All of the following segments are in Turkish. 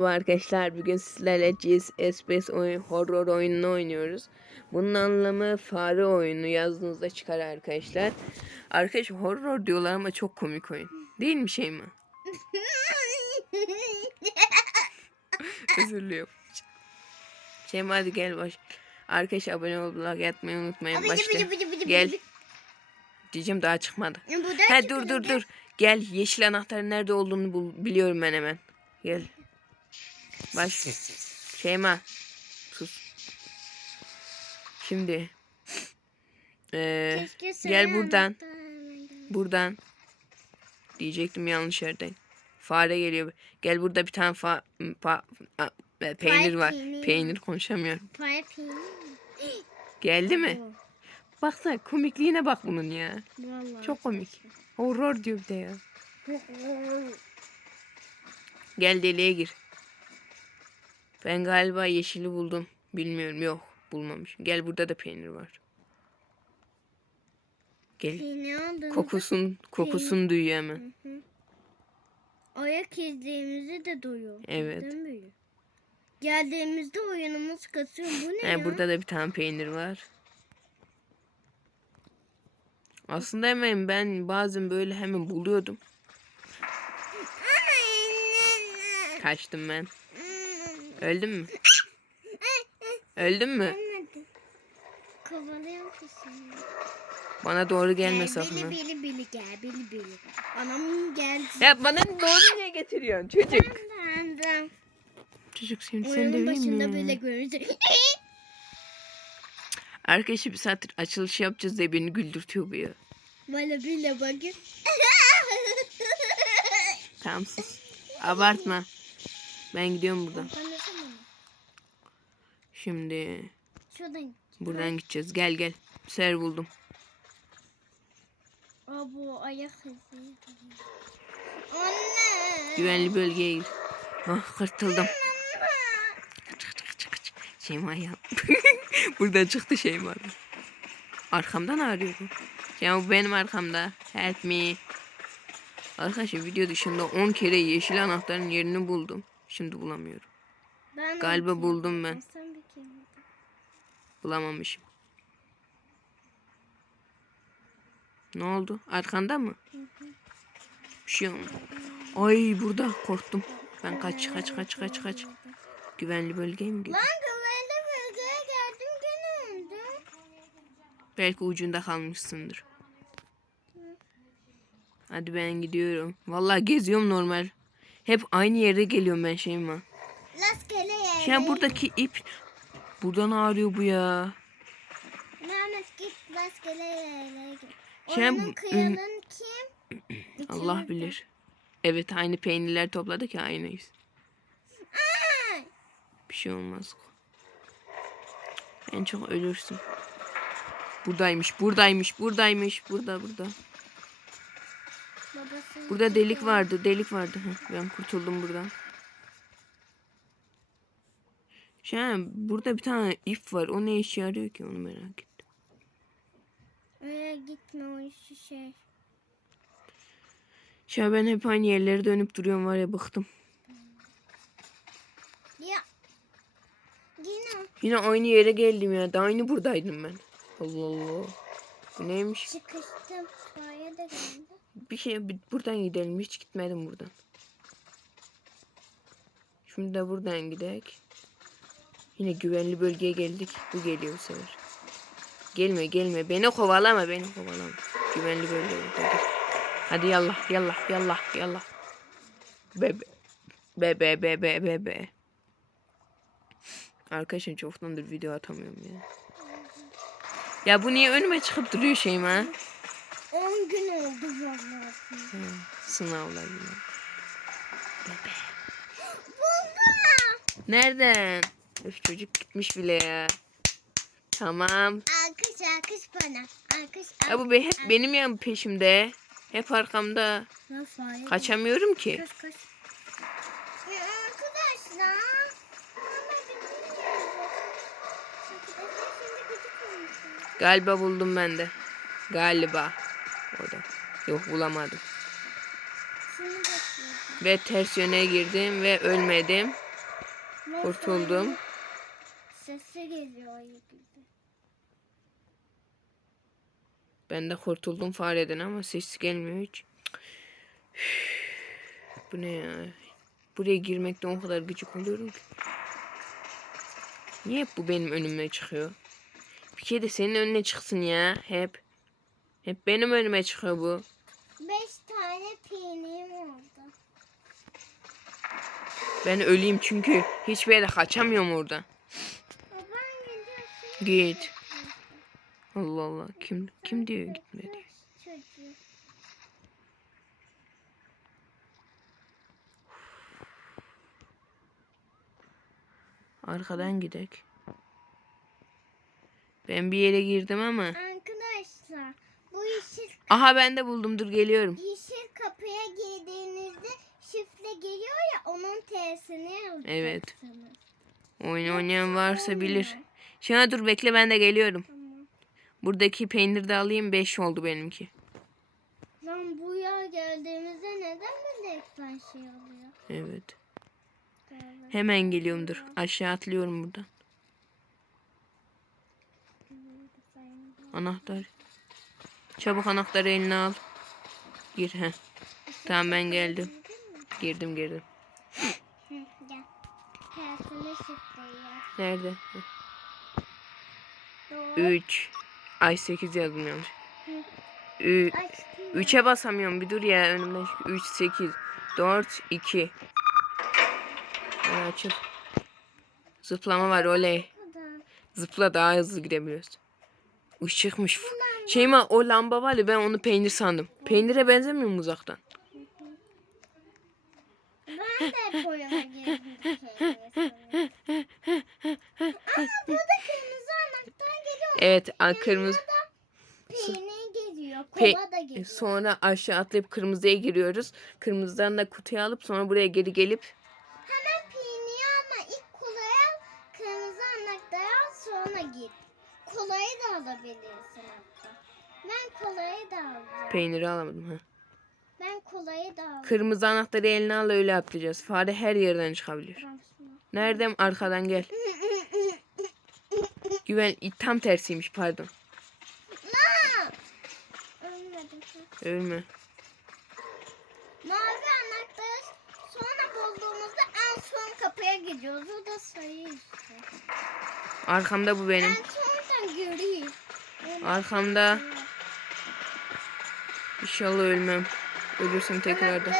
Merhaba arkadaşlar bugün sizlerle CS Space oyun, horror oyununu oynuyoruz. Bunun anlamı fare oyunu yazdığınızda çıkar arkadaşlar. Arkadaş horror diyorlar ama çok komik oyun. Değil mi şey mi? Özür diliyorum. Şeyma hadi gel baş. Arkadaş abone ol, like atmayı unutmayın. Başla. Gel. Diyeceğim daha çıkmadı. He dur dur dur. Gel yeşil anahtarın nerede olduğunu bul biliyorum ben hemen. Gel. Baş. Şeyma. Sus. Şimdi. Ee, gel buradan. buradan. Diyecektim yanlış yerden. Fare geliyor. Gel burada bir tane fa, fa- a- e, peynir var. peynir. Peynir konuşamıyorum. Geldi mi? Baksana komikliğine bak bunun ya. Çok komik. Horror diyor bir de ya. Gel deliğe gir. Ben galiba yeşili buldum. Bilmiyorum yok bulmamışım. Gel burada da peynir var. Gel. Kokusun kokusunu duyuyor hemen. Ayak izlerimizi de duyuyor. Evet. Geldiğimizde oyunumuz kasıyor. Bu ne He, ya? burada da bir tane peynir var. Aslında hemen ben bazen böyle hemen buluyordum. Kaçtım ben. Öldüm mü? Öldün mü? Ölmedi. Kovalıyor kızım. Bana doğru gelme Gel sakın. bili bili bili gel bili bili. Anam geldi. Ya bana doğru niye getiriyorsun çocuk? Benden. Çocuk şimdi seni Oyunun döveyim başında mi? böyle görünce. Arkadaşı bir saattir açılış yapacağız diye beni güldürtüyor bu ya. Böyle bile bakın. Tamam sus. Abartma. Ben gidiyorum buradan. Şimdi Şuradan. buradan gideceğiz. Gel gel. Ser buldum. Aa bu ayak izi. Anne. Güvenli bölgeye gir. Ah kırtıldım. Kaç kaç kaç kaç. Şeyma ya. Buradan çıktı Şeyma. Arkamdan ağrıyor bu. Şeyma bu benim arkamda. Help me. Arkadaşlar video dışında 10 kere yeşil anahtarın yerini buldum. Şimdi bulamıyorum. Ben Galiba buldum ben. Bulamamışım. Ne oldu? Arkanda mı? Bir şey olmadı. Ay burada korktum. Ben kaç kaç kaç kaç kaç. Güvenli bölgeye mi girdim? Lan güvenli bölgeye geldim gene öldüm. Belki ucunda kalmışsındır. Hadi ben gidiyorum. Vallahi geziyorum normal. Hep aynı yere geliyorum ben Şeyma. Rastgele yere. Şey buradaki ip buradan ağrıyor bu ya. Mehmet git. Şey, Oranın ım, kıyanın kim? Allah bilir. Evet aynı peynirler topladık ya aynıyız. Aa! Bir şey olmaz. En çok ölürsün. Buradaymış, buradaymış, buradaymış, burada, burada. Babası Burada delik vardı, delik vardı. Heh, ben kurtuldum buradan. Şey, burada bir tane ip var. O ne işe yarıyor ki onu merak ettim. Oraya gitme o işi şey. Şey ben hep aynı yerlere dönüp duruyorum var ya bıktım. Ya. Yine Yine aynı yere geldim ya. Daha aynı buradaydım ben. Allah Allah. Bu neymiş? çıkıştım. Kaya da geldi. Bir şey bir- buradan gidelim. Hiç gitmedim buradan. Şimdi de buradan gidelim. Yine güvenli bölgeye geldik. Bu geliyor bu sefer. Gelme gelme. Beni kovalama beni kovalama. Güvenli bölgeye geldik. Hadi yallah yallah yallah yallah. Bebe. Bebe bebe bebe. Arkadaşlar çoktandır video atamıyorum ya. Ya bu niye önüme çıkıp duruyor şeyim ha? 10 gün oldu vallahi. Sınavlar yine. Bebe. Buldum. Nereden? Öf çocuk gitmiş bile ya. Tamam. Alkış alkış bana. Alkış Ya bu be, hep benim yan peşimde. Hep arkamda. Kaç. Kaçamıyorum ki. Kaç kaç. Ya arkadaşlar. Galiba buldum ben de. Galiba. O da. Yok bulamadım. Ve ters yöne girdim ve ölmedim. Nasıl Kurtuldum. Sesi geliyor şekilde. Ben de kurtuldum fareden ama ses gelmiyor hiç. Bu ne ya? Buraya girmekten o kadar gıcık oluyorum ki. Niye hep bu benim önüme çıkıyor? Bir kere de senin önüne çıksın ya hep. Hep benim önüme çıkıyor bu. Beş tane peynirim oldu. Ben öleyim çünkü hiçbir yere kaçamıyorum orada. Git. Allah Allah. Kim kim diyor gitme diyor. Çocuğu. Arkadan gidek. Ben bir yere girdim ama. Arkadaşlar bu yeşil, Aha ben de buldum dur geliyorum. yeşil kapıya girdiğinizde şifre geliyor ya onun T'sini yazacaksınız. Evet. Oyun oynayan varsa bilir. Şuna dur bekle ben de geliyorum. Tamam. Buradaki peynir de alayım 5 oldu benimki. Lan buraya geldiğimizde neden böyle ekran şey oluyor? Evet. Evet. Hemen geliyorum dur. Aşağı atlıyorum buradan. Anahtar. Çabuk anahtarı eline al. Gir he. Tamam ben geldim. Girdim girdim. Gel. Nerede? Doğru. 3. Ay 8 yazdım yanlış. Hı. Ü- Açtım. 3'e basamıyorum. Bir dur ya önümden. 3, 8, 4, 2. Hadi açıl. Zıplama var oley. Zıpla daha hızlı gidebiliyoruz. Işıkmış. Şeyma o lamba var ya ben onu peynir sandım. Peynire benzemiyor mu uzaktan? Ben de koyuma girdim. Ama burada kırmızı anahtar geliyor. Evet a- kırmızı. Peynir geliyor. Pe- Kola da geliyor. Sonra aşağı atlayıp kırmızıya giriyoruz. Kırmızıdan da kutuya alıp sonra buraya geri gelip Hemen peyniri alma. İlk kolayı al. Kırmızı anahtarı al sonra git. Kolayı da alabilirsin hatta. Ben kolayı da alacağım. peyniri alamadım ha. Ben kolayı da alacağım. Kırmızı anahtarı eline al öyle atlayacağız. Fare her yerden çıkabilir. Nereden? Arkadan gel. Güven tam tersiymiş pardon. Ölmedim. Ölme. Mavi anahtarı sonra bulduğumuzda en son kapıya gidiyoruz. O da sayı işte. Arkamda bu benim. En sonradan göreyim. Arkamda. İnşallah ölmem. Ölürsem tekrardan.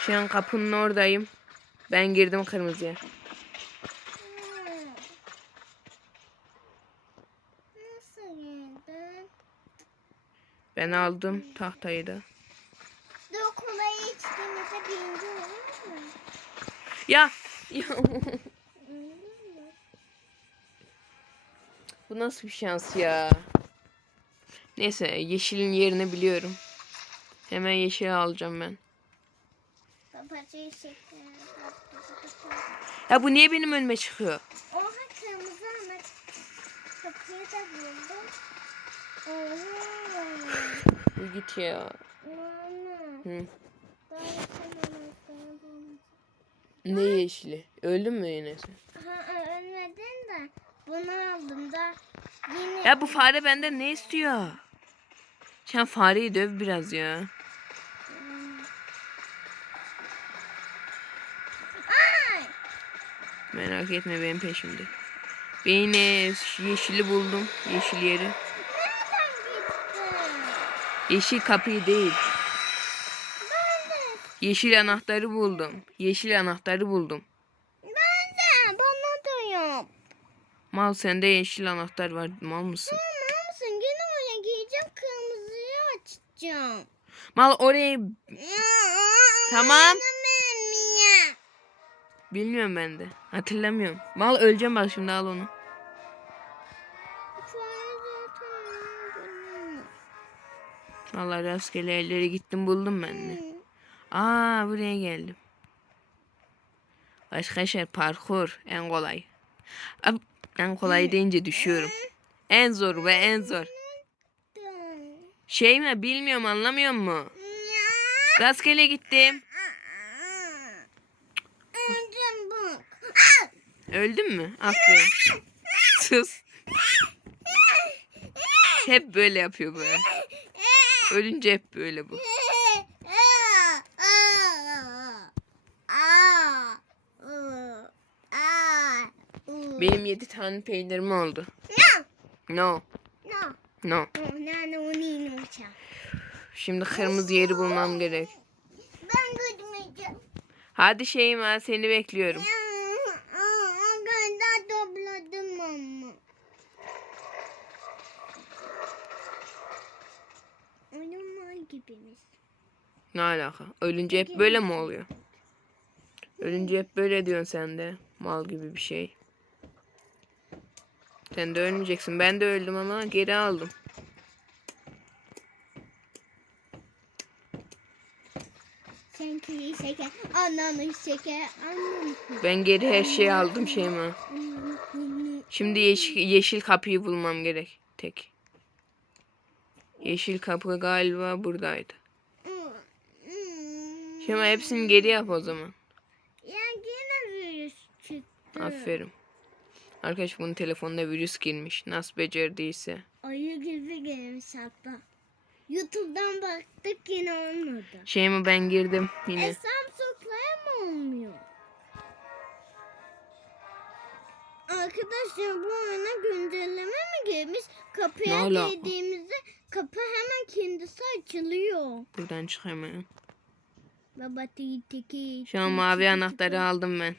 Şu an kapının oradayım. Ben girdim kırmızıya. Nasıl girdin? Ben aldım tahtayı da. Dur kolayı içtiğimizde birinci olur mu? Ya. Bu nasıl bir şans ya? Neyse yeşilin yerini biliyorum. Hemen yeşil alacağım ben. Ya bu niye benim önüme çıkıyor? Oha kırmızı ana kapıyı da buldum. Git ya. Hı. Ne yeşili? Öldün mü yine sen? Ha ölmedin de bunu aldım da yine Ya bu fare benden ne istiyor? Sen fareyi döv biraz ya. Ay! Merak etme benim peşimde. Ben yine yeşili buldum. Yeşil yeri. Yeşil kapıyı değil. Ben de. Yeşil anahtarı buldum. Yeşil anahtarı buldum. Ben de. Bana da yap. Mal sende yeşil anahtar var. Mal mısın? Tamam mısın? Gene oraya giyeceğim. Kırmızıyı açacağım. Mal orayı Tamam. Bilmiyorum ben de. Hatırlamıyorum. Mal öleceğim bak şimdi al onu. Vallahi rastgele yerlere gittim buldum ben de. Aa buraya geldim. Arkadaşlar parkur en kolay. Ab- En kolay deyince düşüyorum. En zor ve en zor. Şey mi bilmiyorum anlamıyor mu? Rastgele gittim. Öldün mü? Aferin. Sus. Hep böyle yapıyor bu. Ölünce hep böyle bu. Benim yedi tane peynirim oldu. No. No. No. İneceğim. Şimdi kırmızı yeri bulmam gerek. Ben gitmeyeceğim. Hadi Şeyma seni bekliyorum. Ben de topladım ama. Oyunlar gibimiz. Ne alaka? Ölünce hep böyle mi oluyor? Ölünce hep böyle diyorsun sen de. Mal gibi bir şey. Sen de ölmeyeceksin. Ben de öldüm ama geri aldım. Sen kıyı şeker, ananı şeker, ananı Ben geri her şeyi aldım Şeyma. Şimdi yeşil, yeşil kapıyı bulmam gerek. Tek. Yeşil kapı galiba buradaydı. Şeyma hepsini geri yap o zaman. Ya yine virüs çıktı. Aferin. Arkadaş bunun telefonuna virüs girmiş. Nasıl becerdiyse. Ayı gibi gelmiş hatta. YouTube'dan baktık yine olmadı. Şeyma ben girdim yine. E Samsung'lara mı olmuyor? Arkadaşlar bu oyuna güncelleme mi gelmiş? Kapıya girdiğimizde kapı hemen kendisi açılıyor. Buradan çıkamıyorum. Baba tiki. Şu an mavi anahtarı aldım ben.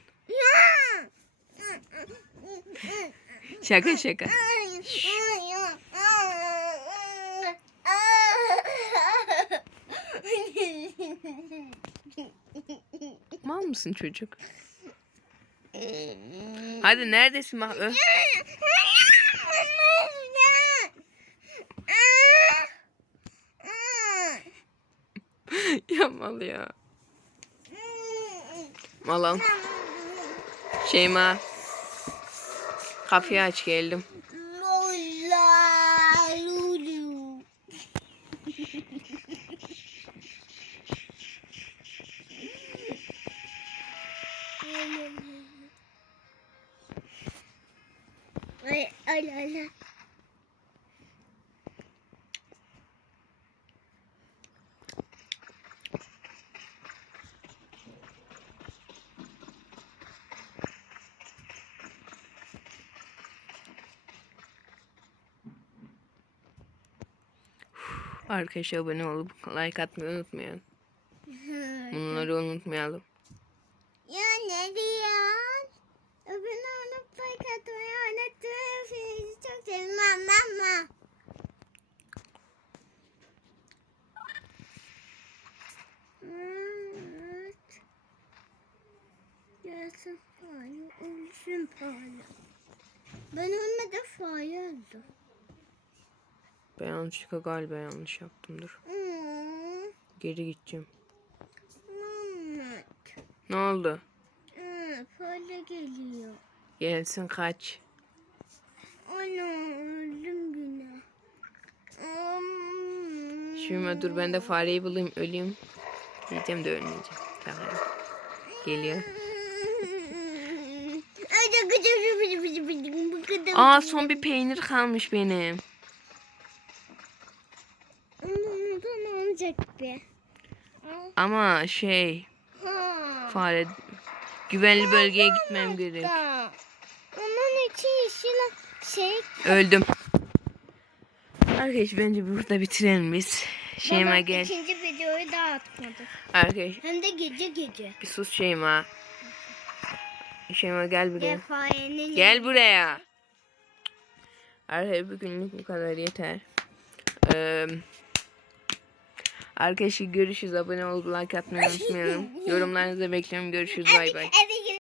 Şaka şaka. Mal mısın çocuk? Hadi neredesin bak. Ö- ya mal ya. Mal al. Şeyma. Kapıyı aç geldim. Arkadaşlar abone olup like atmayı unutmayın. Bunları unutmayalım. Ya ne diyorsun? Abone olup like atmayı unutmayın. Hepinizi çok sevmem mama. Evet. Gelsin fare, ölsün fare. Ben ölmeden fare öldü. Ben yanlışlıkla galiba yanlış yaptım. Dur. Hmm, Geri gideceğim. Ne oldu? Hmm, fare geliyor. Gelsin kaç. Ana öldüm yine. Hmm. Şimdi dur ben de fareyi bulayım öleyim. Diyeceğim de ölmeyeceğim. Tamam. Geliyor. Kadar. Aa son bir peynir kalmış benim. Ondan ne be? Ama şey Ha. fare güvenli bölgeye gitmem gerek. Da. Aman içi yeşil şey. Öldüm. Arkadaş bence burada bitirelim biz. Şeyma Baba, gel. İkinci videoyu daha atmadık. Arkadaş Hem de gece gece. bir sus Şeyma. Şeyma gel buraya. Gel farenin. Gel buraya. Arkadaşlar bugünlük bu kadar yeter. Ee, arkadaşlar görüşürüz. Abone olup like atmayı unutmayalım. Yorumlarınızı bekliyorum. Görüşürüz. Bay bay.